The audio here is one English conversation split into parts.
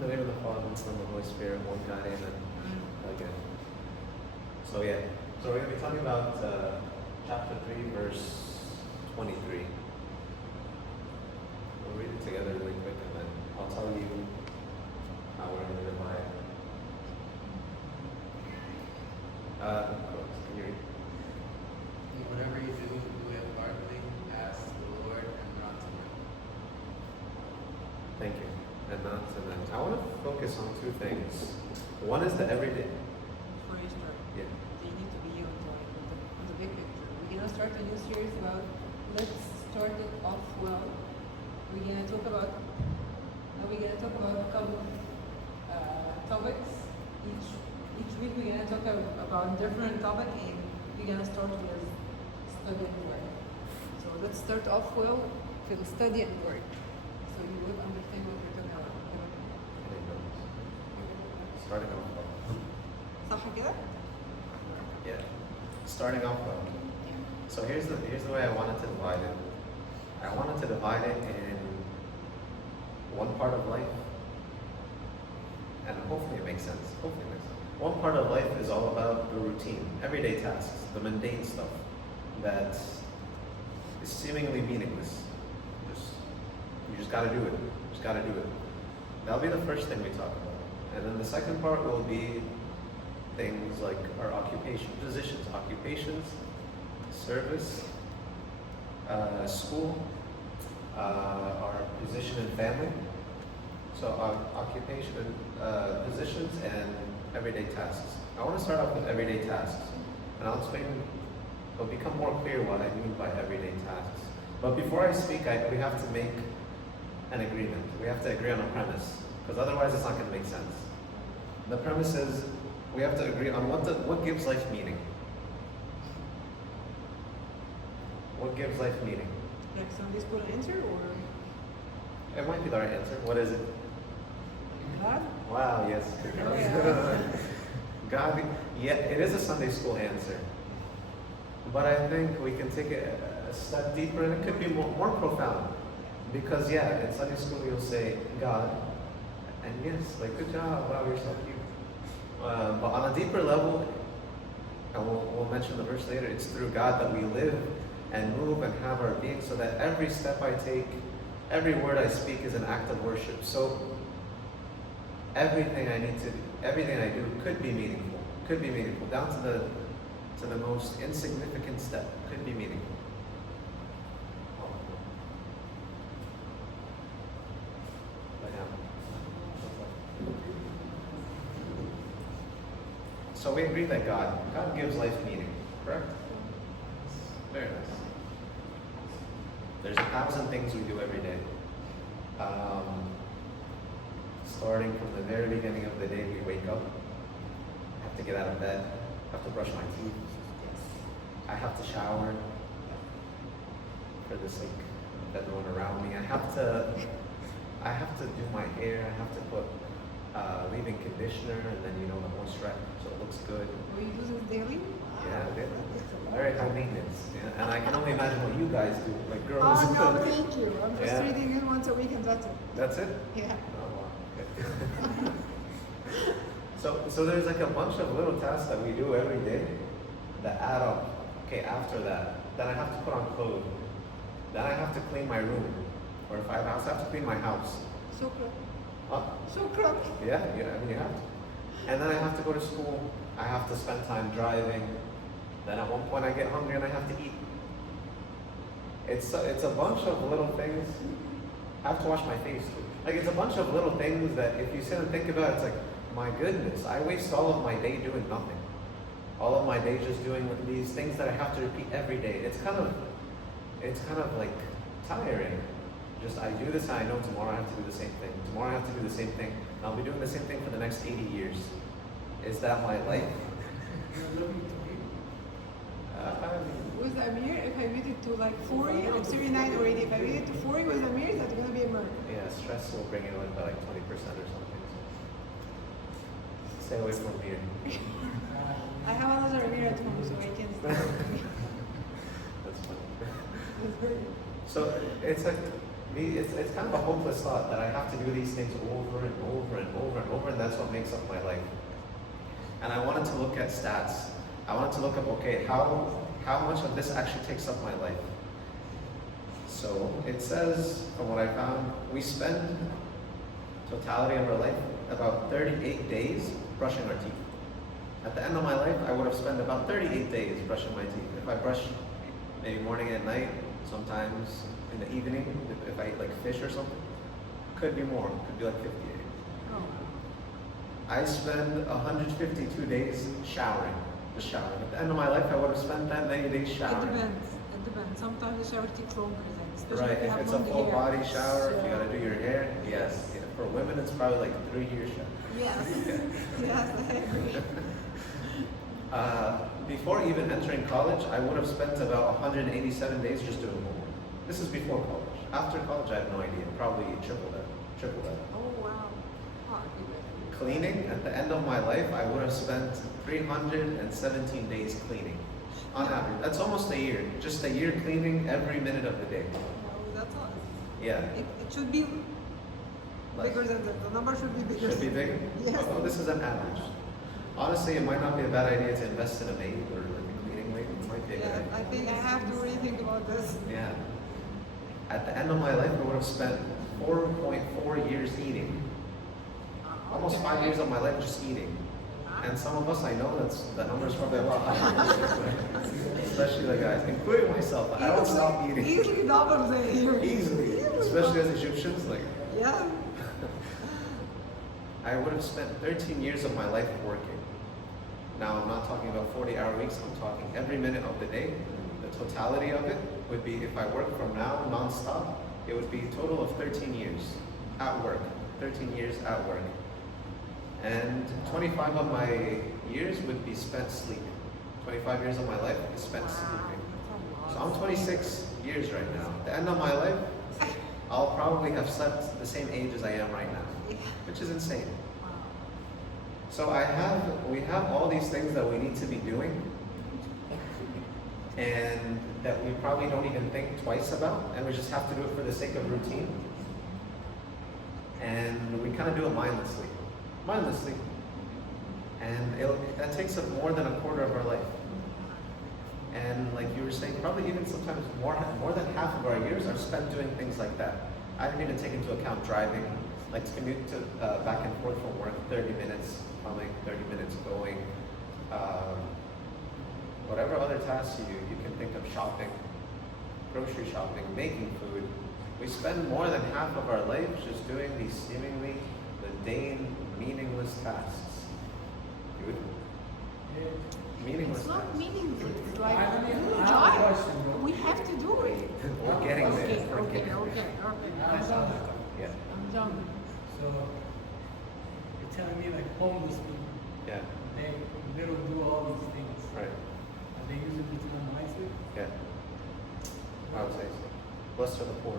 In the name of the Father, and Son, and the Holy Spirit, one God, amen. Okay. So yeah, so we're going to be talking about chapter 3, verse 23. We'll read it together really quick and then I'll tell you how we're going to divide. Can you read? Whatever you do, do it heartily, ask the Lord and not to men. Thank you. And not to them. I want to focus on two things. One is the everyday. Before you start, Yeah. they need to be on point with the big picture. We're gonna start a new series about, let's start it off well. We're gonna talk about a couple of topics. Each week we're gonna talk about different topic, and we're gonna start with study and work. So let's start off well with study and work, so you will understand what we're talking about. Starting off well. صح كده؟ Yeah. Starting off well. So here's the way I wanted to divide it. I wanted to divide it in one part of life, and hopefully it makes sense. Hopefully it makes sense. One part of life is all about the routine, everyday tasks, the mundane stuff that is seemingly meaningless. You just gotta do it. Just gotta do it. That'll be the first thing we talk about. And then the second part will be things like our occupations, service, school, our position in family. So our occupation, positions, and everyday tasks. I want to start off with everyday tasks, and I'll explain. It'll become more clear what I mean by everyday tasks. But before I speak, we have to make an agreement. We have to agree on a premise, because otherwise it's not going to make sense. The premise is we have to agree on what gives life meaning. What gives life meaning? Like Sunday school answer or It might be the right answer. What is it? God? Wow, yes. Yeah. God, yeah, it is a Sunday school answer. But I think we can take it a step deeper, and it could be more profound. Because yeah, in Sunday school you'll say God, and yes, like good job, wow, you're so cute. But on a deeper level, and we'll mention the verse later, it's through God that we live and move and have our being, so that every step I take, every word I speak is an act of worship. So everything I do could be meaningful, down to the most insignificant step, could be meaningful. So we agree that God gives life meaning, correct? Very nice. There's 1,000 things we do every day. Starting from the very beginning of the day, we wake up. I have to get out of bed. I have to brush my teeth. I have to shower. For the sake of everyone around me, I have to do my hair. I have to put leave-in conditioner, and then the moisturizer, so it looks good. Will you do this daily? Yeah, very high maintenance. Yeah. And I can only imagine what you guys do, like girls. Oh no, thank you. I'm just Yeah. reading it once a week and that's it. That's it? Yeah. Oh, wow. Okay. So there's like a bunch of little tasks that we do every day that add up. Okay, after that, then I have to put on clothes. Then I have to clean my room. Or if I have a house, I have to clean my house. So corrupt. Huh? So corrupt. Yeah, I mean you have to. And then I have to go to school. I have to spend time driving. Then at one point I get hungry and I have to eat. It's a bunch of little things. I have to wash my face too. Like it's a bunch of little things that if you sit and think about it, it's like, my goodness, I waste all of my day doing nothing. All of my day just doing these things that I have to repeat every day. It's kind of like tiring. Just I do this and I know tomorrow I have to do the same thing. Tomorrow I have to do the same thing. And I'll be doing the same thing for the next 80 years. Is that my life? With Amir, if I made it to like 40, I'm 39 already. If I made it to 40 with Amir, that's gonna be a miracle. Yeah, stress will bring it in by like 20% or something. Stay away from beer. I have another Amir at home, so I can start. That's funny. It's very So it's kind of a hopeless thought that I have to do these things over and over and that's what makes up my life. And I wanted to look at stats. I wanted to look up, okay, how much of this actually takes up my life? So it says, from what I found, we spend totality of our life about 38 days brushing our teeth. At the end of my life, I would have spent about 38 days brushing my teeth. If I brush maybe morning and night, sometimes in the evening, if I eat like fish or something, could be more, could be like 58. Oh. I spend 152 days showering, just showering. At the end of my life, I would have spent that many days It showering. depends. It depends. Sometimes the shower takes longer than, especially Right, if you if have it's a long full hair. body shower, if you So- gotta do your hair, yes. Yeah, for women, it's probably like a 3-year shower. Yes. Yes, I agree. Before even entering college, I would have spent about 187 days just doing homework. This is before college. After college, I have no idea. Probably triple that. Oh wow. Oh, Cleaning, at the end of my life, I would have spent 317 days cleaning. On average. That's almost a year. Just a year cleaning every minute of the day. well, that's all. Yeah. It should be Less. bigger than that. The number should be bigger. Should be bigger? Yes. Oh, this is an average. Honestly, it might not be a bad idea to invest in a maid or like a cleaning maid. It might be a good Yeah, idea. I think I have to rethink about this. Yeah. At the end of my life, I would have spent 4.4 years eating. Almost Okay. 5 years of my life just eating. And some of us, I know the number's probably a lot higher. Especially the guys, including myself. I don't stop eating. Easily double the year. Easily. Especially as Egyptians, like, Yeah. I would have spent 13 years of my life working. Now, I'm not talking about 40-hour weeks, I'm talking every minute of the day. The totality of it would be, if I work from now non-stop, it would be a total of 13 years at work. 13 years at work. And 25 of my years would be spent sleeping. 25 years of my life is spent sleeping. So I'm 26 years right now. At the end of my life, I'll probably have slept the same age as I am right now, which is insane. So we have all these things that we need to be doing, and that we probably don't even think twice about, and we just have to do it for the sake of routine. And we kind of do it mindlessly. And that takes up more than a quarter of our life. And like you were saying, probably even sometimes more than half of our years are spent doing things like that. I didn't even take into account driving, like to commute to back and forth from work, 30 minutes coming, 30 minutes going. Whatever other tasks you can think of, shopping, grocery shopping, making food. We spend more than half of our life just doing these seemingly mundane, meaningless tasks. Dude. Meaningless It's not tasks. meaningless. It's I like have you a drive. question, bro. We have to do it. We're getting Okay, there. We're okay, getting there. okay. I saw that. Yeah. I'm done. So you're telling me like homeless people, Yeah. they don't do all these things. Right. Are they using the term wisely? Yeah. I would say so. Blessed are the poor.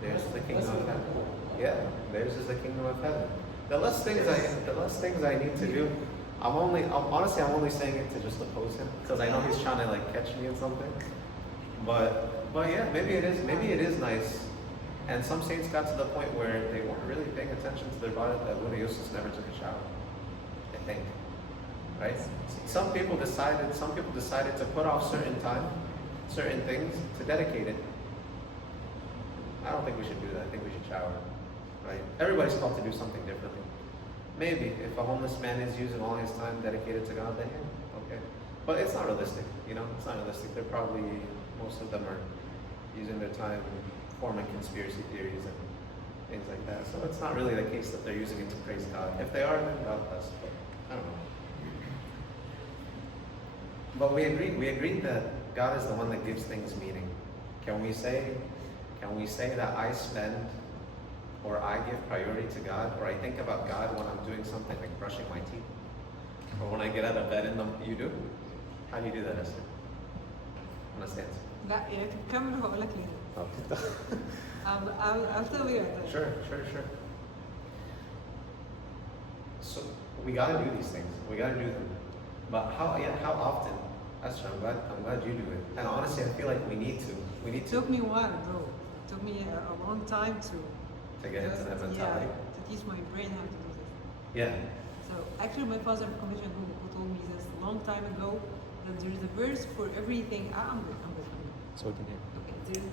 There's the kingdom Blessed of are the heaven. poor. Yeah, theirs is the kingdom of heaven. The less things I need to do, honestly I'm only saying it to just oppose him because I know he's trying to like catch me in something. But yeah, maybe it is nice. And some saints got to the point where they weren't really paying attention to their body. That Abu Yusuf never took a shower. I think, right? Some people decided to put off certain things to dedicate it. I don't think we should do that. I think we should shower, right? Everybody's called to do something differently. Maybe if a homeless man is using all his time dedicated to God, then yeah, okay. But it's not realistic, it's not realistic. They're probably, most of them are using their time forming conspiracy theories and things like that. So it's not really the case that they're using it to praise God. If they are, then God bless. But I don't know. But we agreed that God is the one that gives things meaning. Can we say that I spend or I give priority to God, or I think about God when I'm doing something like brushing my teeth, or when I get out of bed you do? How do you do that, Esther? Understand? لا يعني تكمل وهقول لك ليه. Okay. I'll tell you that. Sure. So we gotta do these things. We gotta do them. But how often? Esther, I'm glad you do it. And honestly, I feel like we need to. It took me a while, bro. It took me a long time to get into that mentality. Yeah, to teach my brain how to do this. Yeah. So actually, my father, Commission Group, told me this a long time ago that there is a verse for everything. I'm good. So we can hear. Okay, there's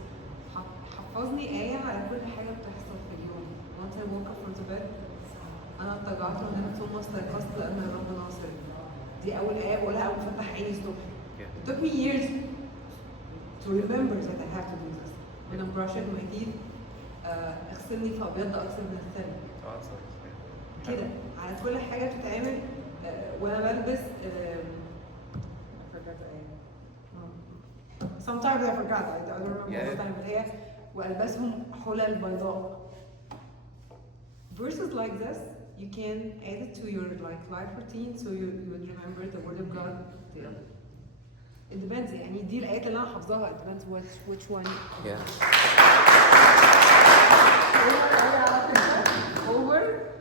حفظني آية على كل حاجة بتحصل في اليوم. Once I woke up from the bed, أنا اتجعت ونمت ثم استيقظت لأن الرب ناصر. دي أول آية بقولها أول ما أفتح عيني الصبح. It took me years to remember that I have to do this. When I'm brushing my teeth, اغسلني فأبيض أكثر من الثلج. Oh, that's nice. كده على كل حاجة بتتعمل وأنا بلبس I forgot the آية. Sometimes I forgot. I don't remember all the time. But هي وألبسهم حلل بيضاء. Verses like this, you can add it to your life routine, so you would remember the word of God. It depends. يعني دي الآيات اللي أنا حافظاها. It depends which one. Yeah. Over.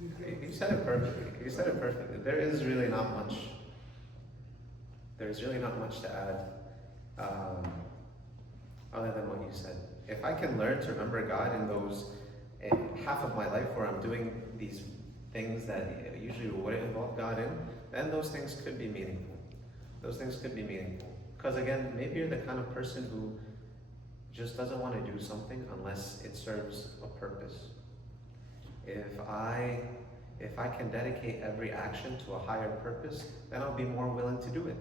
You said it perfectly. You said it perfectly. There is really not much. There's really not much to add, other than what you said. If I can learn to remember God in those half of my life where I'm doing these things that usually wouldn't involve God in, then those things could be meaningful. Those things could be meaningful. Because again, maybe you're the kind of person who just doesn't want to do something unless it serves a purpose. If I can dedicate every action to a higher purpose, then I'll be more willing to do it.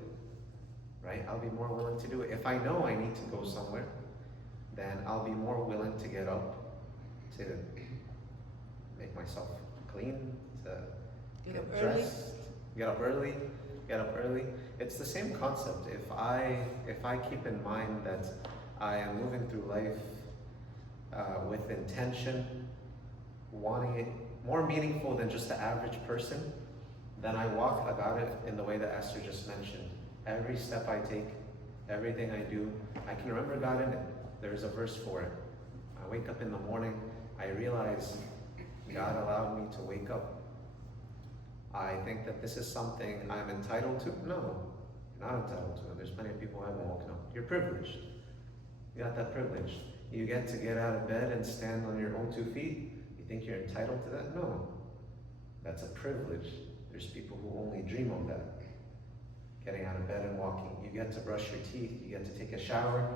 Right? I'll be more willing to do it. If I know I need to go somewhere, then I'll be more willing to get up, to make myself clean, to get dressed, get up early. It's the same concept. If I keep in mind that I am moving through life with intention, wanting it more meaningful than just the average person, then I walk about it in the way that Esther just mentioned. Every step I take, everything I do, I can remember God in it. There's a verse for it. I wake up in the morning, I realize God allowed me to wake up. I think that this is something I'm entitled to. No, you're not entitled to it. There's plenty of people who haven't woken up. You're privileged. You got that privilege. You get to get out of bed and stand on your own 2 feet. You think you're entitled to that? No. That's a privilege. There's people who only dream of that. Getting out of bed and walking. You get to brush your teeth. You get to take a shower.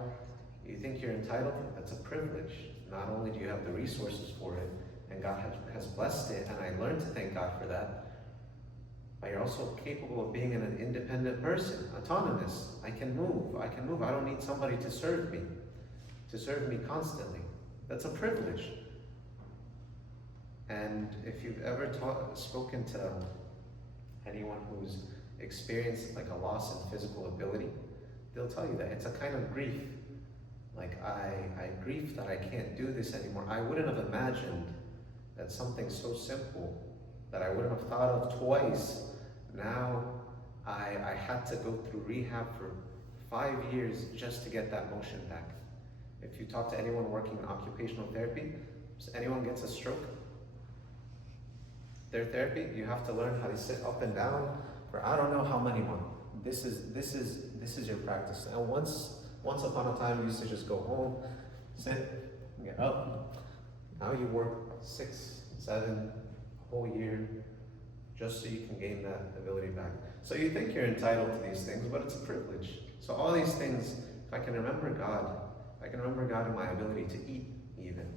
You think you're entitled to it? That's a privilege. Not only do you have the resources for it, and God has blessed it, and I learned to thank God for that, but you're also capable of being an independent person, autonomous. I can move. I don't need somebody to serve me constantly. That's a privilege. And if you've ever spoken to anyone who's experienced like a loss in physical ability, they'll tell you that it's a kind of grief. Like I grieve that I can't do this anymore. I wouldn't have imagined that something so simple that I wouldn't have thought of twice. Now I had to go through rehab for 5 years just to get that motion back. If you talk to anyone working in occupational therapy, anyone gets a stroke, their therapy, you have to learn how to sit up and down for I don't know how many months. This is your practice. And once upon a time you used to just go home, sit, get up. Now you work 6, 7, a whole year just so you can gain that ability back. So you think you're entitled to these things, but it's a privilege. So all these things, if I can remember God, I can remember God in my ability to eat even.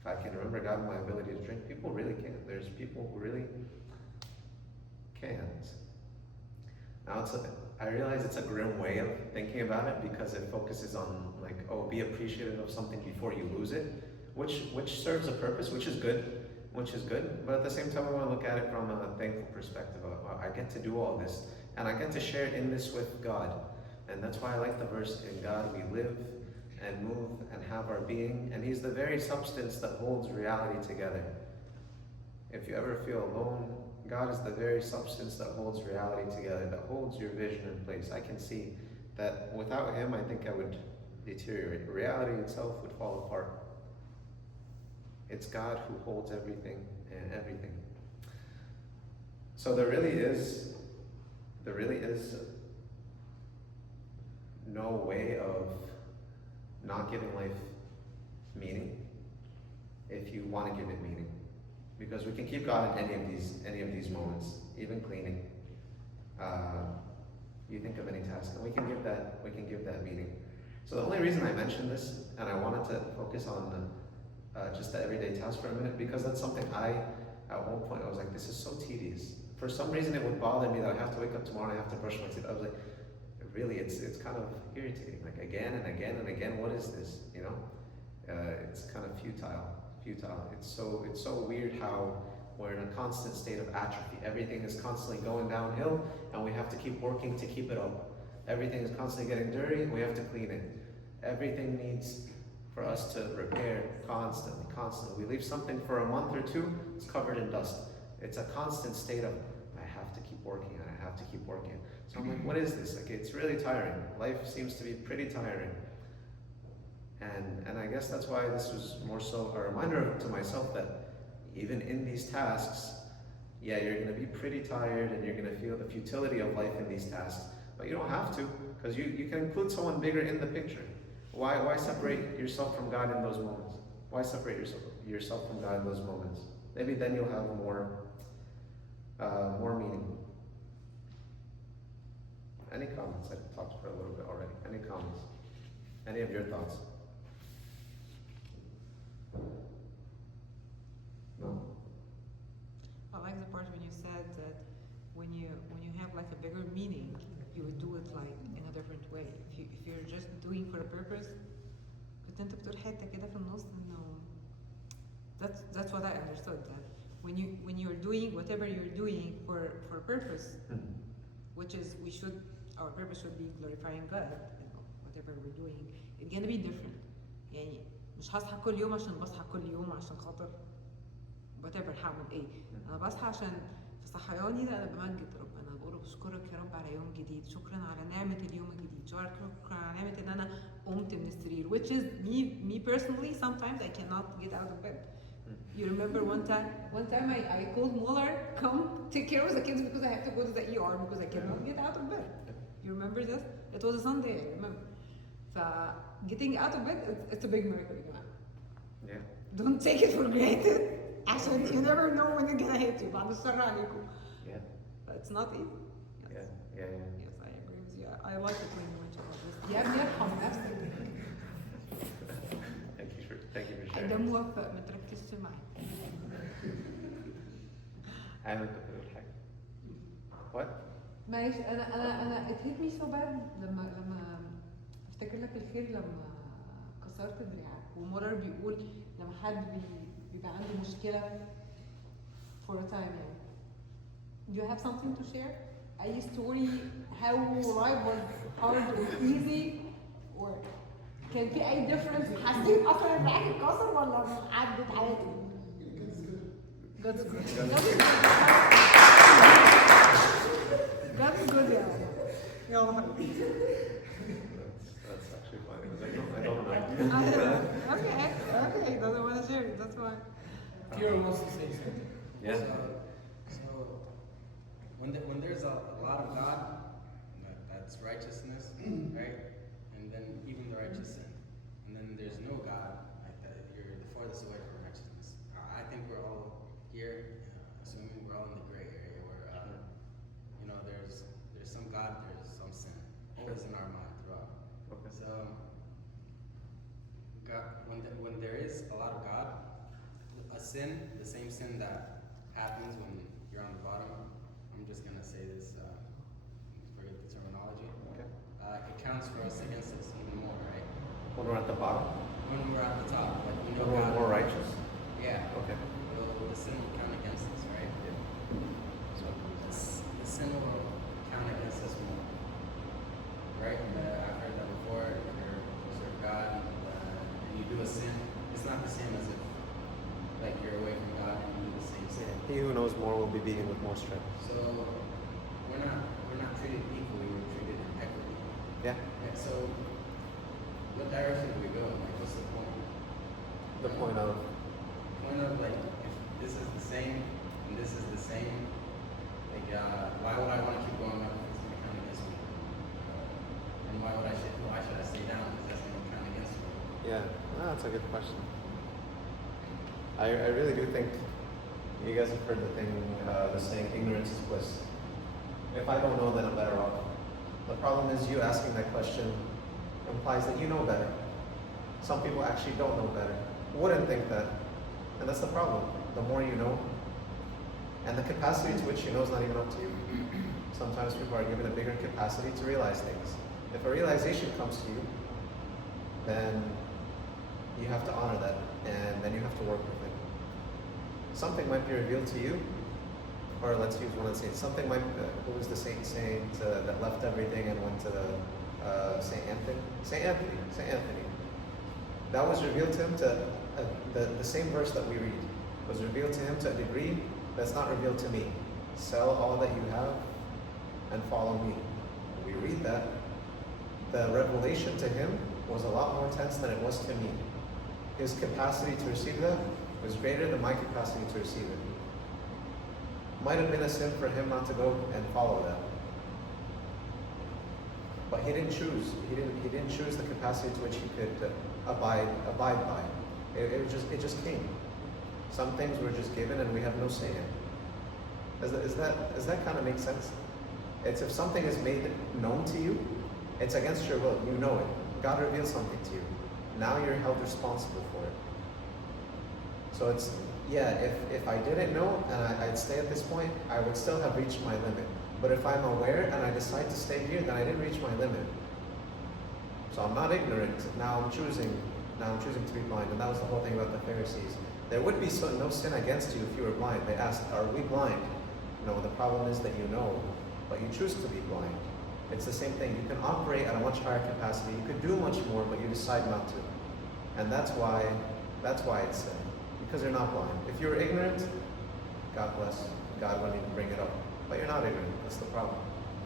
If I can remember God in my ability to drink, people really can't. There's people who really can't. Now I realize it's a grim way of thinking about it because it focuses on like, oh, be appreciative of something before you lose it, which serves a purpose, which is good. But at the same time, I want to look at it from a thankful perspective. I get to do all this, and I get to share in this with God. And that's why I like the verse, in God we live and move and have our being, and He's the very substance that holds reality together. If you ever feel alone, God is the very substance that holds reality together, that holds your vision in place. I can see that without Him, I think I would deteriorate. Reality itself would fall apart. It's God who holds everything and everything. So there really is no way of not giving life meaning if you want to give it meaning. because we can keep God in any of these moments, even cleaning. You think of any task, and we can give that meaning. So the only reason I mentioned this, and I wanted to focus on just the everyday task for a minute, because that's something at one point I was like, this is so tedious. For some reason it would bother me that I have to wake up tomorrow and I have to brush my teeth. I was like, really, it's kind of irritating. Like again and again and again, what is this? You know, it's kind of futile. It's so weird how we're in a constant state of atrophy. Everything is constantly going downhill, and we have to keep working to keep it up. Everything is constantly getting dirty, and we have to clean it. Everything needs for us to repair constantly. We leave something for a month or two, it's covered in dust. It's a constant state of, I have to keep working, and I have to keep working. So I'm like, what is this? Like, it's really tiring. Life seems to be pretty tiring. And I guess that's why this was more so a reminder to myself that even in these tasks, yeah, you're going to be pretty tired and you're going to feel the futility of life in these tasks, but you don't have to, because you can include someone bigger in the picture. Why separate yourself from God in those moments? Why separate yourself from God in those moments? Maybe then you'll have more meaning. Any comments? I talked for a little bit already. Any comments? Any of your thoughts? No? I like the part when you said that when you have like a bigger meaning, you would do it like in a different way. If you're just doing for a purpose, كنت انت بتقول حتة كده في النص انه that's what I understood, that when you're doing whatever you're doing for a purpose, which is our purpose should be glorifying God, whatever we're doing, it's gonna be different. يعني مش هصحى كل يوم عشان بصحى كل يوم عشان خاطر whatever هعمل ايه. انا بصحى عشان في صحياني ده انا بمجد ربنا، بقول له بشكرك يا رب على يوم جديد، شكرا على نعمة اليوم الجديد، شكرا على نعمة ان انا قمت من السرير, which is me personally, sometimes I cannot get out of bed. You remember one time I called Muller, come take care of the kids because I have to go to the ER because I cannot get out of bed. You remember this? It was a Sunday, I remember. Getting out of bed, it's a big miracle, you know. Yeah. Don't take it for granted. عشان you never know when it's gonna hit you. بعد الشر عليكم. Yeah. It's not easy. Yes. Yeah. Yes, I agree with you. I like it when you mention all this. يا ابني ارحم نفسك. Thank you for ده sharing. موفق ما تركزش معي. عامل كنت حاجة. What? معلش انا it hit me so bad لما افتكر لك الخير لما كسرت دراعك, ومرر بيقول لما حد بيبقى عنده مشكلة for a time يعني. Do you have something to share? أي story how life was hard or easy, or كان في أي difference؟ حسيت أصلا دراعك اتكسر ولا عدت عادي؟ That's good. That's good يعني. يلا حبيبي. That's actually fine because I don't know. Okay, he doesn't want to share it, that's fine. Kira wants to say something. Yeah. So when there's a lot of God, that's righteousness, right? And then even the righteous sin. And then there's no God, like that. You're the farthest away from righteousness. I think we're all here, assuming we're all in the gray area where, there's some God, there's some sin, always in our mind throughout. Okay. So, God, when there is a lot of God, a sin, the same sin that happens when you're on the bottom, I'm just gonna say this, forget the terminology. Okay. It counts for us against us even more, right? When we're at the bottom? When we're at the top, like we know When we're God. more righteous? Yeah. Okay. The sin will count against us, right? Yeah. So the sin will count against us more, right? I've heard that before. You serve God and you do a sin. It's not the same as if like you're away from God and you do the same sin. He who knows more will be beaten with more strength. So we're not treated equally. We're treated in equity. Yeah. Yeah, so what direction do we go? Like, what's the point? The point of. Like, if this is the same and this is the same, like, why would I want to keep going up if it's going to count against me? And why should I stay down if that's going to count against me? Yeah, that's a good question. I really do think You guys have heard the saying, ignorance is bliss. If I don't know, then I'm better off. The problem is you asking that question implies that you know better. Some people actually don't know better, wouldn't think that. And that's the problem. The more you know, and the capacity to which you know is not even up to you. Sometimes people are given a bigger capacity to realize things. If a realization comes to you, then you have to honor that, and then you have to work with it. Something might be revealed to you, or let's use one and say something might. Who was the saint that left everything and went to Saint Anthony? Saint Anthony. That was revealed to him to the same verse that we read was revealed to him to a degree that's not revealed to me. Sell all that you have and follow me. We read that. The revelation to him was a lot more intense than it was to me. His capacity to receive that was greater than my capacity to receive it. Might have been a sin for him not to go and follow that. But he didn't choose. He didn't choose the capacity to which he could abide by. It just came. Some things were just given and we have no say in it. Does that kind of make sense? It's if something is made known to you, it's against your will. You know it. God reveals something to you. Now you're held responsible for it. So it's, yeah, if I didn't know and I'd stay at this point, I would still have reached my limit. But if I'm aware and I decide to stay here, then I didn't reach my limit. So I'm not ignorant. Now I'm choosing to be blind. And that was the whole thing about the Pharisees. There would be no sin against you if you were blind. They asked, are we blind? No, the problem is that you know, but you choose to be blind. It's the same thing. You can operate at a much higher capacity. You could do much more, but you decide not to. And that's why it's sin. Because you're not blind. If you were ignorant, God bless. God wouldn't even bring it up. But you're not ignorant. That's the problem.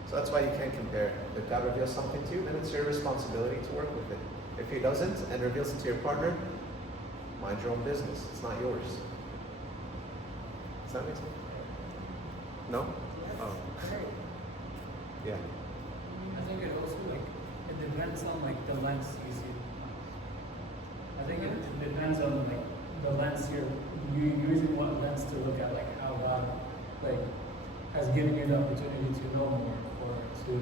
So that's why you can't compare. If God reveals something to you, then it's your responsibility to work with it. If He doesn't and reveals it to your partner, mind your own business. It's not yours. Does that make sense? No? Oh. Yeah. I think it also it depends on the lens you see. I think it depends on the lens you're using, what lens to look at, how God has given you the opportunity to know more, or to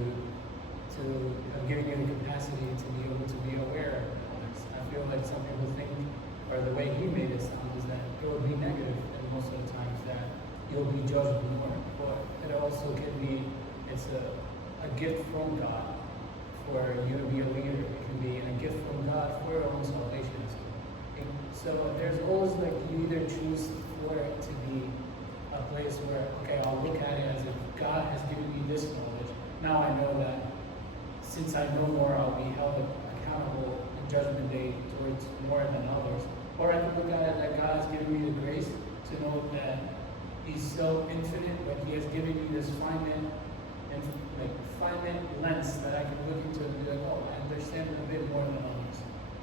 giving you the capacity to be able to be aware of things. I feel like some people think, or the way He made it sound is that it will be negative, and most of the times that you'll be judged more. But it also can be, it's a gift from God for you to be a leader. It can be a gift from God for your own salvation as well. So there's always you either choose for it to be a place where, okay, I'll look at it as if God has given me this knowledge. Now I know that since I know more, I'll be held accountable in Judgment Day towards more than others. Or I can look at it that God has given me the grace to know that He's so infinite, but He has given me this finite lens that I can look into and be oh, I understand a bit more than others.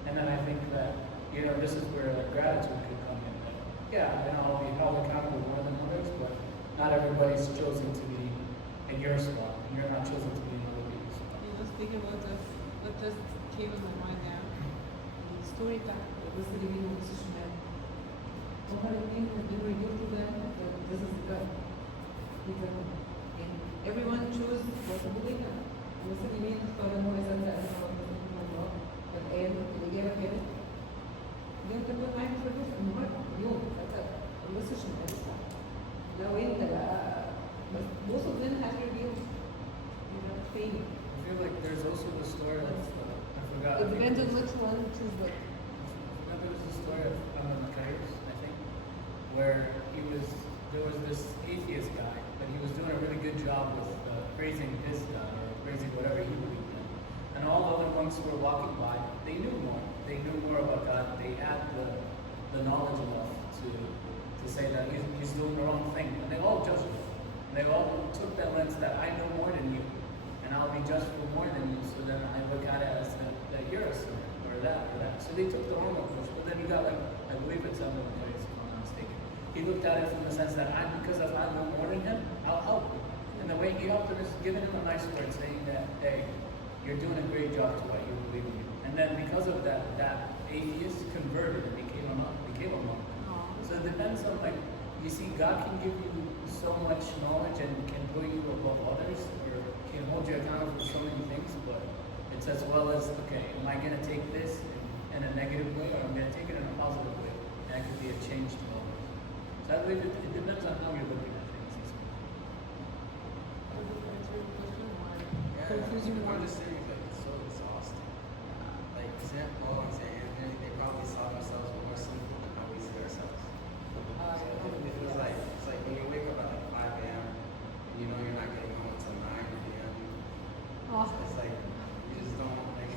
And then I think that, this is where gratitude could come in. I'll be held accountable more than others, but not everybody's chosen to be in your spot, and you're not chosen to be in other people's spot. Speaking about what just came in my mind now, the story that was the living of the man. What I think has been revealed to them that this is God. And everyone chose what to believe in. المسلمين اختاروا انه يصدق انه ربنا الله فالآن الإجابة كانت اليوم تكون معاك في الفلوس النهارده اليوم بس عشان تدفع لو انت بقى بس most of them have revealed failing. I feel like there's also the story of I forgot. It depends on which one choose what. There was the story of Maccabees, I think, where there was this atheist guy, but he was doing a really good job with praising his God or praising whatever he believed in. And all the other monks who were walking by, they knew more. They knew more about God. They had the knowledge enough to say that he's doing the wrong thing. And they all judged him. And they all took that lens that I know more than you, and I'll be judged for more than you, so then I look at it as that you're a sinner, or that. So they took the wrong approach. But then he got I believe it's under the place, if I'm not mistaken. He looked at it from the sense that because I know more than him, I'll help him. And the way he helped him is giving him a nice word, saying that, hey, you're doing a great job to what you believe in. And then because of that atheist converted and became a monk. So it depends on You see, God can give you so much knowledge and can put you above others, or can hold you accountable for so many things, but it's as well as, okay, am I going to take this in a negative way, or am I going to take it in a positive way? And that could be a change to others. So I believe it depends on how you're looking at things. Does it answer your question or Yeah, confuse you more? I'm just saying, like, it's so exhausting. Like St. Paul and St. Anthony, they probably saw themselves more sinful than how we see ourselves. It was like, it's like when you wake up at like 5 a.m. and you know you're not getting home until 9 a.m. Oh. It's like, you just don't, like,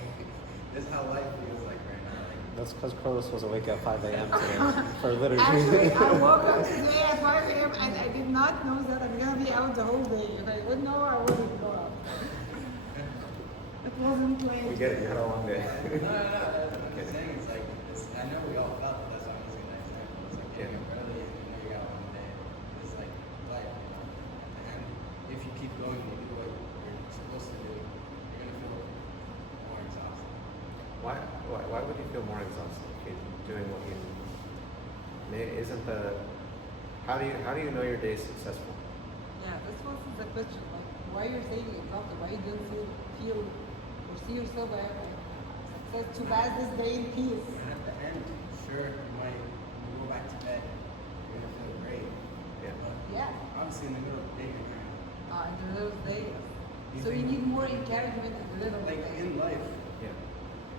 this is how life feels like right now. Like, That's because Carlos was awake at 5 a.m. today for liturgy. Actually, I woke up today at 5 a.m. and I did not know that I'm gonna be out the whole day. If I would know, I wouldn't go out. It wasn't planned. We get it. You had a long day. no, I'm just saying, it's like, I know we all felt it, that's why I'm using that example. It's like getting up early and you know you got one day. It's like life, you know. At the end, if you keep going and you do what you're supposed to do, you're gonna feel more exhausted. Why would you feel more exhausted if you're doing what you? Isn't the how do you know your day is successful? Yeah, this was the question. Like, why you're saying exhausted? Why you don't feel or see yourself as success to pass this day in peace? And at the end, sure, you might go back to bed, you're gonna feel great. Yeah. But Yeah. obviously in the middle of the day, you're not. In the middle of the day. You So you think- need more encouragement in the middle of the Like day. in life, Yeah.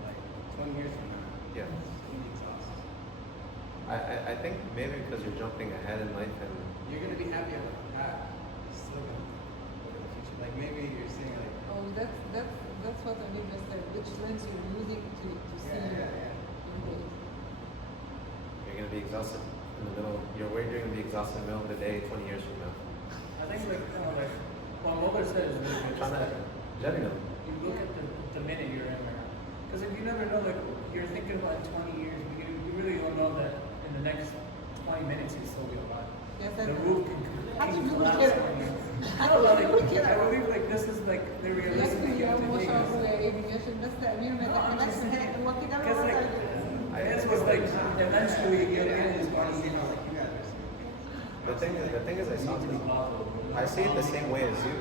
like 20 years from now, Yeah. it's gonna be exhausted. I think maybe because you're jumping ahead in life and You're gonna be happy about the past. You're still gonna look at the future. Like maybe you're saying like, Oh, that's what I mean by say. Which lens you're using to see yeah. your day. you're gonna be exhausted in the middle. You're gonna be exhausted in the middle of the day 20 years from now. I think like what Mulder said is really good. Trying to jetting them. You look at the minute you're in there. Because if you never know, like, you're thinking about 20 years, you really don't know that in the next 20 minutes you'll still be alive. Yes, The that's roof How do can you collapse look at on you. How No, do like, you look at I believe like this is like the realistic يكفي thing يوم to take وشهر us. يمكن بس تأمين ما تحملكش هو كده Because like, this was like, eventually you'll get this you money. know, like you guys are saying. The thing is, I see it the same way as you.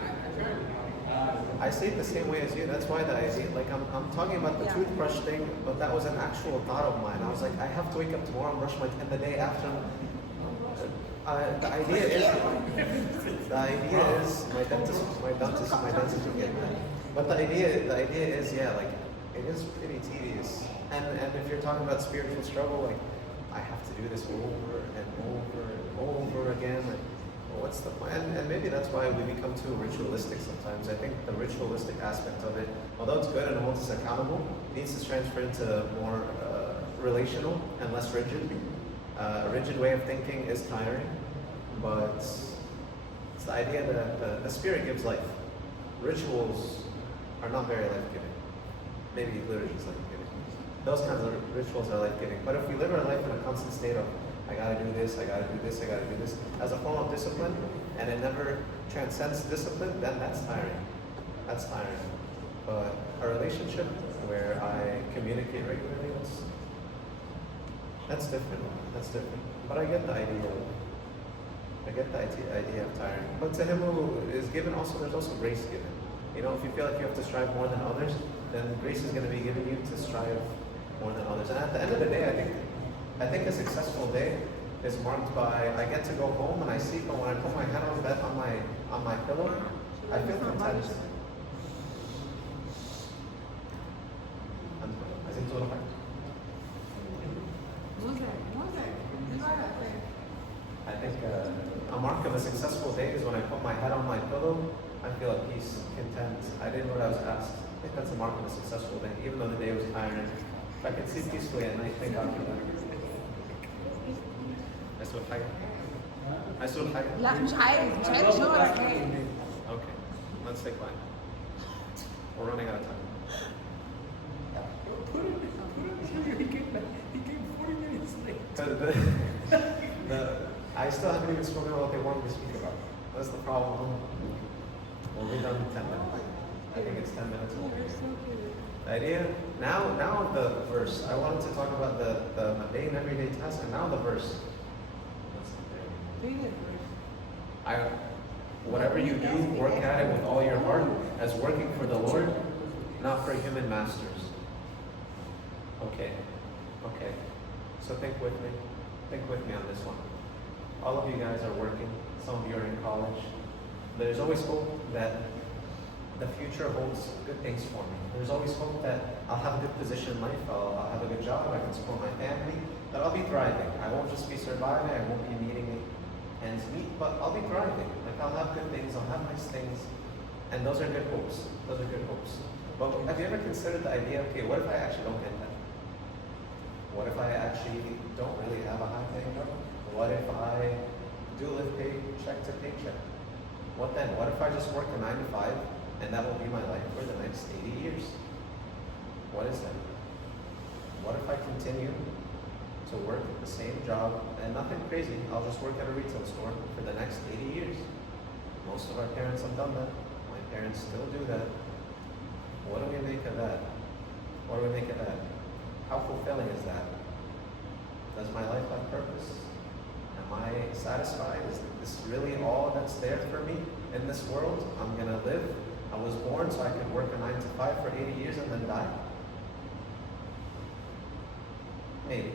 I see it the same way as you. That's why the idea, like I'm talking about the Yeah. toothbrush thing, but that was an actual thought of mine. I was like, I have to wake up tomorrow and brush my teeth, and the day after. The idea is my dentist will get mad. But the idea is, yeah, like it is pretty tedious. And if you're talking about spiritual struggle, like I have to do this over and over and over again. Like, well, what's the point? And maybe that's why we become too ritualistic sometimes. I think the ritualistic aspect of it, although it's good and holds us accountable, needs to transfer into more relational and less rigid. A rigid way of thinking is tiring, but it's the idea that the spirit gives life. Rituals are not very life-giving. Maybe liturgy is life-giving. Those kinds of rituals are life-giving. But if we live our life in a constant state of, I gotta do this, I gotta do this, I gotta do this, as a form of discipline, and it never transcends discipline, then that's tiring. That's tiring. But a relationship where I communicate regularly, that's different. That's different. But I get the idea. I get the idea of tiring. But to him who is given also, there's also grace given. You know, if you feel like you have to strive more than others, then grace is going to be given you to strive more than others. And at the end of the day, I think a successful day is marked by I get to go home and I sleep, and when I put my head on bed on my pillow, I feel content. I think a mark of a successful day is when I put my head on my pillow, I feel at peace, content. I did what I was asked. I think that's a mark of a successful day, even though the day was tiring. If I can sleep peacefully at night, thank God for that. أسوأ حاجة؟ أسوأ حاجة؟ لا مش عايز شغلك ايه. Okay, let's take mine. We're running out of time. He came 40 minutes late. I still haven't even spoken about what they wanted to speak about. That's the problem. We'll be done in 10 minutes. I think it's 10 minutes. You're so cute. The idea, now the verse. I wanted to talk about the mundane everyday task, and now the verse. What's the thing? Read it first. Whatever you do, work at it with all your heart as working for the Lord, not for human masters. Okay. Okay. So think with me. Think with me on this one. All of you guys are working. Some of you are in college. There's always hope that the future holds good things for me. There's always hope that I'll have a good position in life. I'll have a good job. I can support my family. That I'll be thriving. I won't just be surviving. I won't be meeting ends meet, but I'll be thriving. Like I'll have good things. I'll have nice things. And those are good hopes. Those are good hopes. But have you ever considered the idea, okay, what if I actually don't get that? What if I actually don't really have a high paying job? What if I do live paycheck to paycheck? What then? What if I just work a 9 to 5 and that will be my life for the next 80 years? What is that? What if I continue to work the same job and nothing crazy? I'll just work at a retail store for the next 80 years. Most of our parents have done that. My parents still do that. What do we make of that? What do we make of that? How fulfilling is that? Does my life have purpose? Am I satisfied? Is this really all that's there for me in this world? I'm gonna live. I was born so I could work a 9 to 5 for 80 years and then die? Maybe.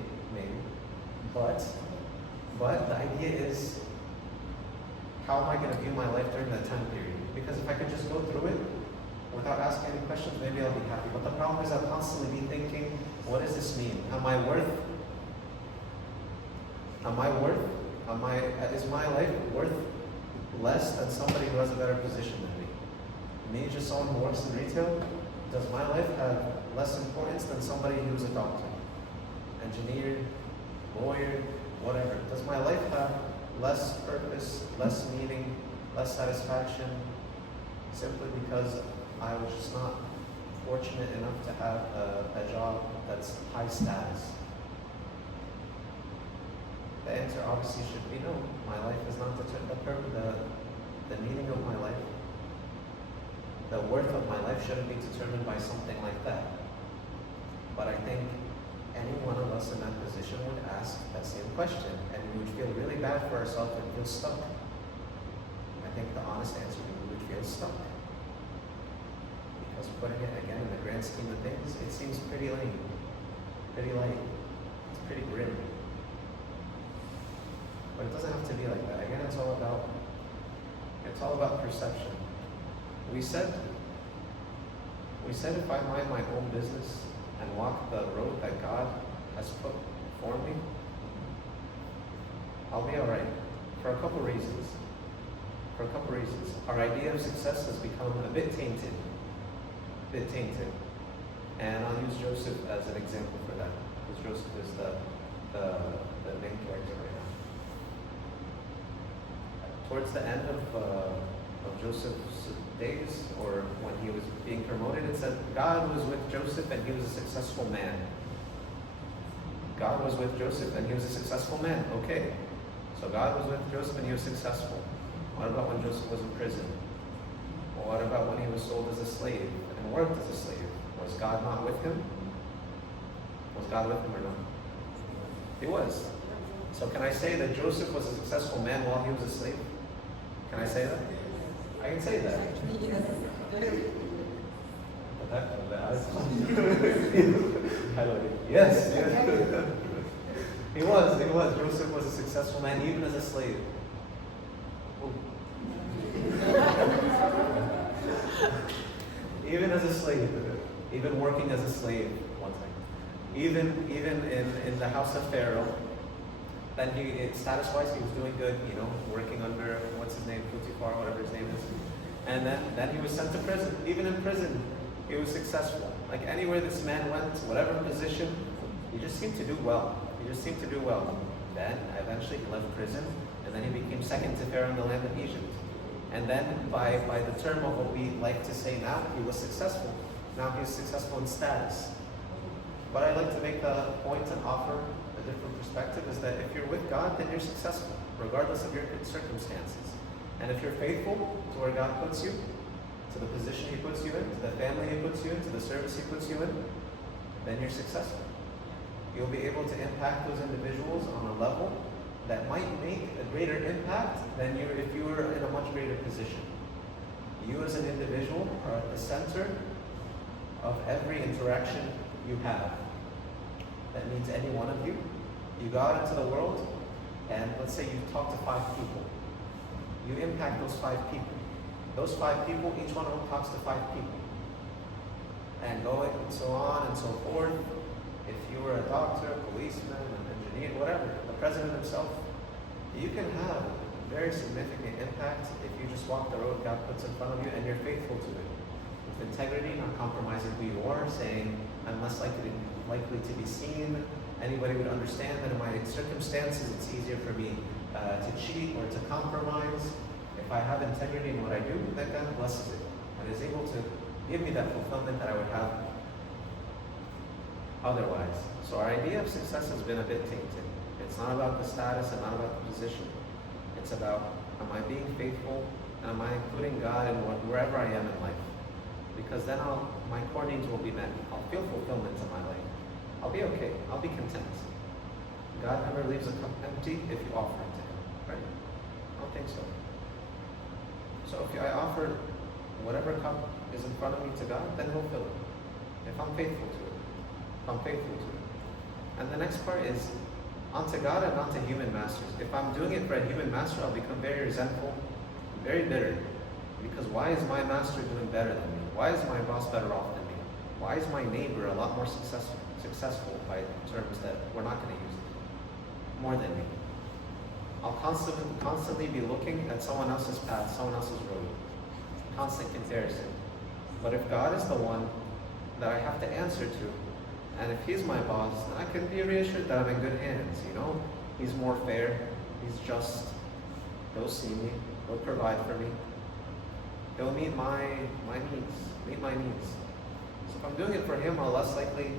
But the idea is, how am I gonna view my life during that time period? Because if I could just go through it without asking any questions, maybe I'll be happy. But the problem is I'll constantly be thinking, what does this mean? Am I worth? Is my life worth less than somebody who has a better position than me? Me, just someone who works in retail, does my life have less importance than somebody who's a doctor, engineer, lawyer, whatever? Does my life have less purpose, less meaning, less satisfaction, simply because I was just not fortunate enough to have a job that's high status? The answer obviously should be no. My life is not the meaning of my life. The worth of my life shouldn't be determined by something like that. But I think any one of us in that position would ask that same question, and we would feel really bad for ourselves and feel stuck. I think the honest answer would be we would feel stuck. Because putting it again in the grand scheme of things, it seems pretty lame, pretty light, it's pretty grim. But it doesn't have to be like that. Again, it's all about perception. We said if I mind my own business and walk the road that God has put for me, I'll be alright. For a couple reasons. Our idea of success has become a bit tainted. And I'll use Joseph as an example for that, because Joseph is the main character right now. Towards the end of Joseph's days, or when he was being promoted, it said God was with Joseph and he was a successful man. God was with Joseph and he was a successful man. Okay. So God was with Joseph and he was successful. What about when Joseph was in prison? Or what about when he was sold as a slave and worked as a slave? Was God not with him? Was God with him or not? He was. So can I say that Joseph was a successful man while he was a slave? Can I say that? I can say that. Yes. He was. Joseph was a successful man even as a slave. Even as a slave. Even working as a slave. One second. Even in the house of Pharaoh. Then status-wise, he was doing good, working under, what's his name, Potiphar, whatever his name is. And then he was sent to prison. Even in prison, he was successful. Like anywhere this man went, whatever position, he just seemed to do well. Then, eventually, he left prison, and then he became second to Pharaoh in the land of Egypt. And then, by the term of what we like to say now, he was successful. Now he's successful in status. But I'd like to make the point and offer a different perspective, is that if you're with God, then you're successful, regardless of your circumstances. And if you're faithful to where God puts you, to the position He puts you in, to the family He puts you in, to the service He puts you in, then you're successful. You'll be able to impact those individuals on a level that might make a greater impact than you if you were in a much greater position. You as an individual are at the center of every interaction you have. That means any one of you. You go out into the world, and let's say you talk to 5 people. You impact those 5 people. Those 5 people, each one of them talks to 5 people. And going and so on and so forth. If you were a doctor, a policeman, an engineer, whatever, the president himself, you can have a very significant impact if you just walk the road God puts in front of you and you're faithful to it. With integrity, not compromising who you are, saying, I'm less likely to be seen. Anybody would understand that in my circumstances, it's easier for me to cheat or to compromise. If I have integrity in what I do, then God blesses it and is able to give me that fulfillment that I would have otherwise. So our idea of success has been a bit tainted. It's not about the status and not about the position. It's about, am I being faithful and am I including God in wherever I am in life? Because then my core needs will be met. I'll feel fulfillment in my life. I'll be okay. I'll be content. God never leaves a cup empty if you offer it to Him, right? I don't think so. So if I offer whatever cup is in front of me to God, then He'll fill it. If I'm faithful to it. If I'm faithful to it. And the next part is unto God and not to human masters. If I'm doing it for a human master, I'll become very resentful, very bitter. Because why is my master doing better than me? Why is my boss better off than me? Why is my neighbor a lot more successful by terms that we're not going to use more than me? I'll constantly be looking at someone else's path, someone else's road. Constant comparison. But if God is the one that I have to answer to, and if He's my boss, then I can be reassured that I'm in good hands, you know? He's more fair, He's just, He'll see me, He'll provide for me. He'll meet my needs. So if I'm doing it for Him, I'll less likely,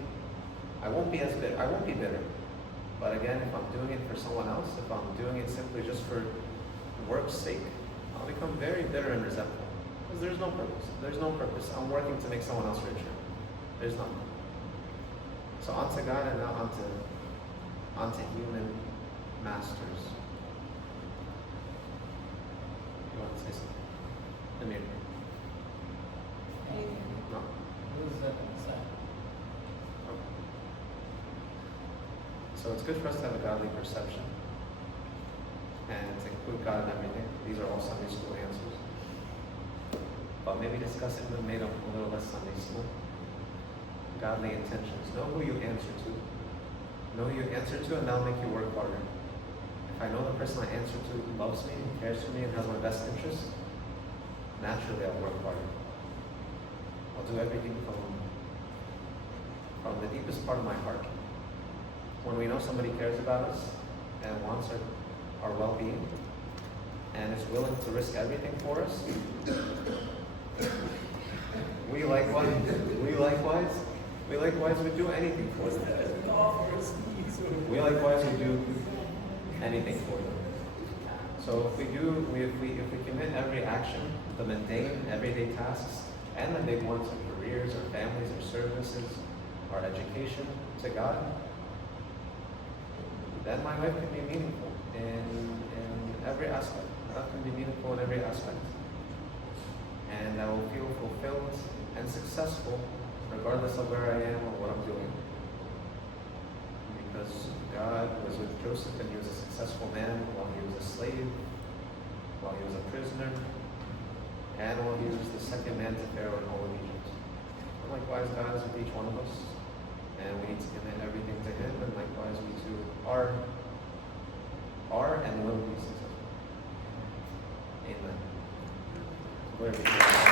I won't be bitter. But again, if I'm doing it for someone else, if I'm doing it simply just for work's sake, I'll become very bitter and resentful. Because there's no purpose. There's no purpose. I'm working to make someone else richer. There's none. So unto God and not unto human masters. You want to say something? Amir? No? What does that say? Okay. So it's good for us to have a godly perception and to include God in everything. These are all Sunday school answers. But maybe discussing them made them a little less Sunday school. Godly intentions. Know who you answer to. Know who you answer to, and that'll make you work harder. If I know the person I answer to loves me, cares for me, and has my best interests, naturally I'll work harder. I'll do everything from the deepest part of my heart. When we know somebody cares about us and wants our well-being and is willing to risk everything for us, we likewise would do anything for them. We likewise would do anything for them. So if we commit every action, the mundane, everyday tasks, and the big ones, our careers, our families, our services, our education, to God, then my life can be meaningful in every aspect. My life can be meaningful in every aspect. And I will feel fulfilled and successful regardless of where I am or what I'm doing. Because God was with Joseph and he was a successful man while he was a slave, while he was a prisoner, and while he was the second man to Pharaoh in all of Egypt. And likewise, God is with each one of us, and we need to commit everything to Him, and likewise we too are and will be successful. Amen. Glory be to God.